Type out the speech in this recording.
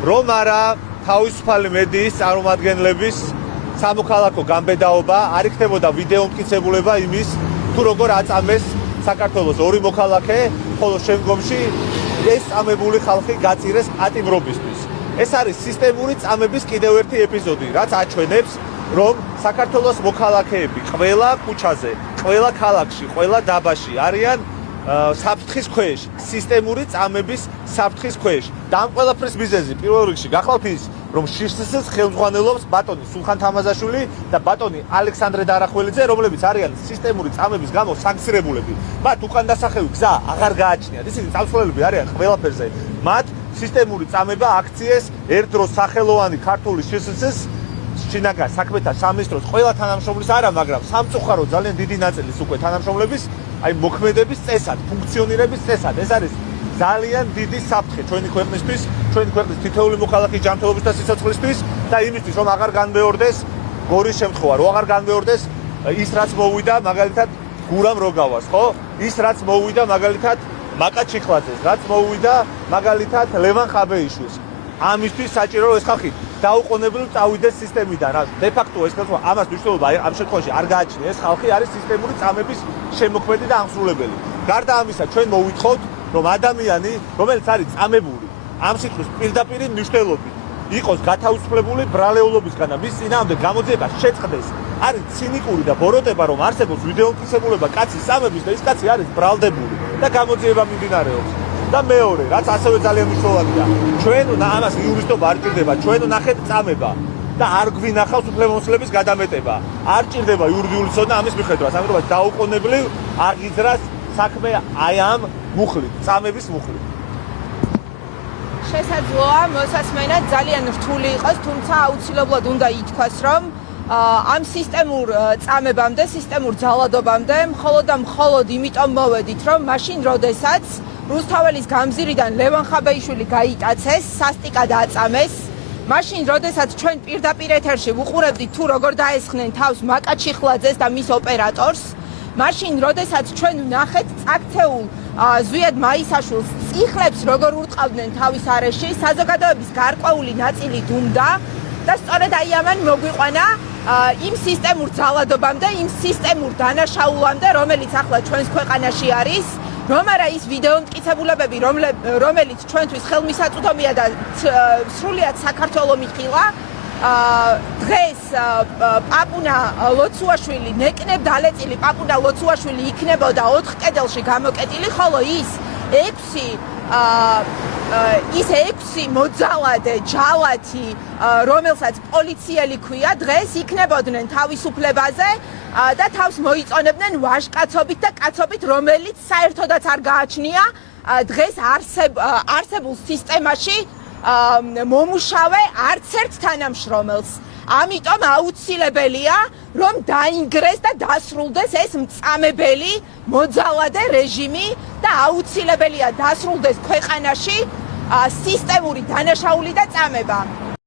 რომ არა თავისუფალი მედიის წარმომადგენლების სამოქალაქო გამბედაობა არ იქნებოდა ვიდეო მტკიცებულება იმის თუ როგორ აწამეს საქართველოს ორი მოქალაქე, ხოლო შემდგომში ეს წამებული ხალხი გაწირეს პატიმრობისთვის. ეს არის სისტემური წამების კიდევ ერთი ეპიზოდი, რაც აჩვენებს, რომ საქართველოს მოქალაქეები ყველა ქუჩაზე, ყველა ქალაქში, ყველა დაბაში არიან საფრთხის ქვეშ, სისტემური წამების საფრთხის ქვეშ. და ამ ყველაფრის მიზეზი პირველ რიგში გახლავთ ის, რომ შიშსს ხელმძღვანელობს ბატონი სულხან თამაზაშვილი და ბატონი ალექსანდრე დარახველიძე, რომლებიც არიან სისტემური წამების გამო სანქცირებულები. მათ უკანდასახევი გზა აღარ გააჩნიათ. ისინი წამსვლელები არიან ყველაფერზე. მათ სისტემური წამება აქციეს ერთ დროს სახელოვანი ქართული შიშსს შინაგან საქმეთა სამინისტროს ყველა თანამშრომლის არა, მაგრამ სამწუხარო ძალიან დიდი ნაწილის უკვე თანამშრომლების აი მოქმედების წესად, ფუნქციონირების წესად. ეს არის ძალიან დიდი საფრთხე ჩვენი ქვეყნისთვის, ჩვენი ქვეყნის თითოეული მოქალაქის ჯანმრთელობის და სიცოცხლისთვის და იმისთვის, რომ აღარ განმეორდეს გორის შემთხვევა, რომ აღარ განმეორდეს ის, რაც მოვიდა მაგალითად გურამ როგავას, ხო? ის, რაც მოვიდა მაგალითად მაკა ჩიხლაძეს, რაც მოვიდა მაგალითად ლევან ხაბეიშვილს. ამისთვის საჭირო რომ ეს ხალხი დაუყოვნებლივ წავიდეს სისტემიდან. რა დე ფაქტო ეს ხალხი ამას მნიშვნელობა ამ შემთხვევაში არ გააჩნია. ეს ხალხი არის სისტემური წამების შემოქმედი და აღმსრულებელი. გარდა ამისა, ჩვენ მოვითხოვთ, რომ ადამიანი, რომელიც არის წამებული, ამ სიტყვის პირდაპირ მნიშვნელობით იყოს გათავისუფლებული ბრალეულობისგან და მის წინააღმდეგ გამოძიება შეწყდეს. არის ცინიკური და ბოროტება, რომ არსებობს ვიდეო მტკიცებულება კაცის წამების და ის კაცი არის ბრალდებული და გამოძიება მიმდინარეობს. და მეორე, რაც ასევე ძალიან მნიშვნელოვანია, ჩვენ ამას იურისტობა არ ჭირდება, ჩვენ ნახეთ წამება და არ გვინახავს უფლებამოსილების გადამეტება. არ ჭირდება იურიდიული ცოდნა ამის მიხედვით, ამიტომ დაუყოვნებლივ აღიძრას საქმე აი ამ მუხლით, წამების მუხლით. შესაძლოა მოსასმენა ძალიან რთული იყოს, თუმცა აუცილებლად უნდა ითქვას, რომ ამ სისტემურ წამებამდე, სისტემურ ძალადობამდე მხოლოდ და მხოლოდ იმიტომ მოვედით, რომ მაშინ როდესაც რუსთაველის გამზირიდან ლევან ხაბეიშვილი გაიტაცეს, სასტიკად აწამეს, მაშინ როდესაც ჩვენ პირდაპირ ეთერში ვუყურებდით თუ როგორ დაესხნენ თავს მაკა ჩიხლაძეს და მის ოპერატორს, მაშინ როდესაც ჩვენ ვნახეთ წაქცეულ ზვიად მაისაშვილს წიხლებს როგორ ურტყავდნენ თავის არეში, საზოგადოების გარკვეული ნაწილი დუმდა და სწორედ აი ამან მოგვიყვანა იმ სისტემურ ძალადობამდე, იმ სისტემურ დანაშაულამდე, რომელიც ახლა ჩვენს ქვეყანაში არის, რომ არა ის ვიდეო მტკიცებულებები, რომელიც ჩვენთვის ხელმისაწვდომია და სრულიად საქართველო მიხილა, დღეს პაპუნა ლოცუაშვილი, ნეკნებ დალეწილი პაპუნა ლოცუაშვილი იქნებოდა 4 კედელში გამოკეტილი, ხოლო ის 6 მოძალადე ჯალათი, რომელსაც პოლიციელი ქვია, დღეს იქნებოდნენ თავისუფლებაზე და თავს მოიწონებდნენ ვაჟკაცობით და კაცობით, რომელიც საერთოდაც არ გააჩნია დღეს არსებულ სისტემაში მომუშავე არც ერთ თანამშრომელს. ამიტომ აუცილებელია, რომ დაინგრეს და დასრულდეს ეს მწამებელი მოძალადე რეჟიმი და აუცილებელია დასრულდეს ქვეყანაში სისტემური დანაშაული და წამება.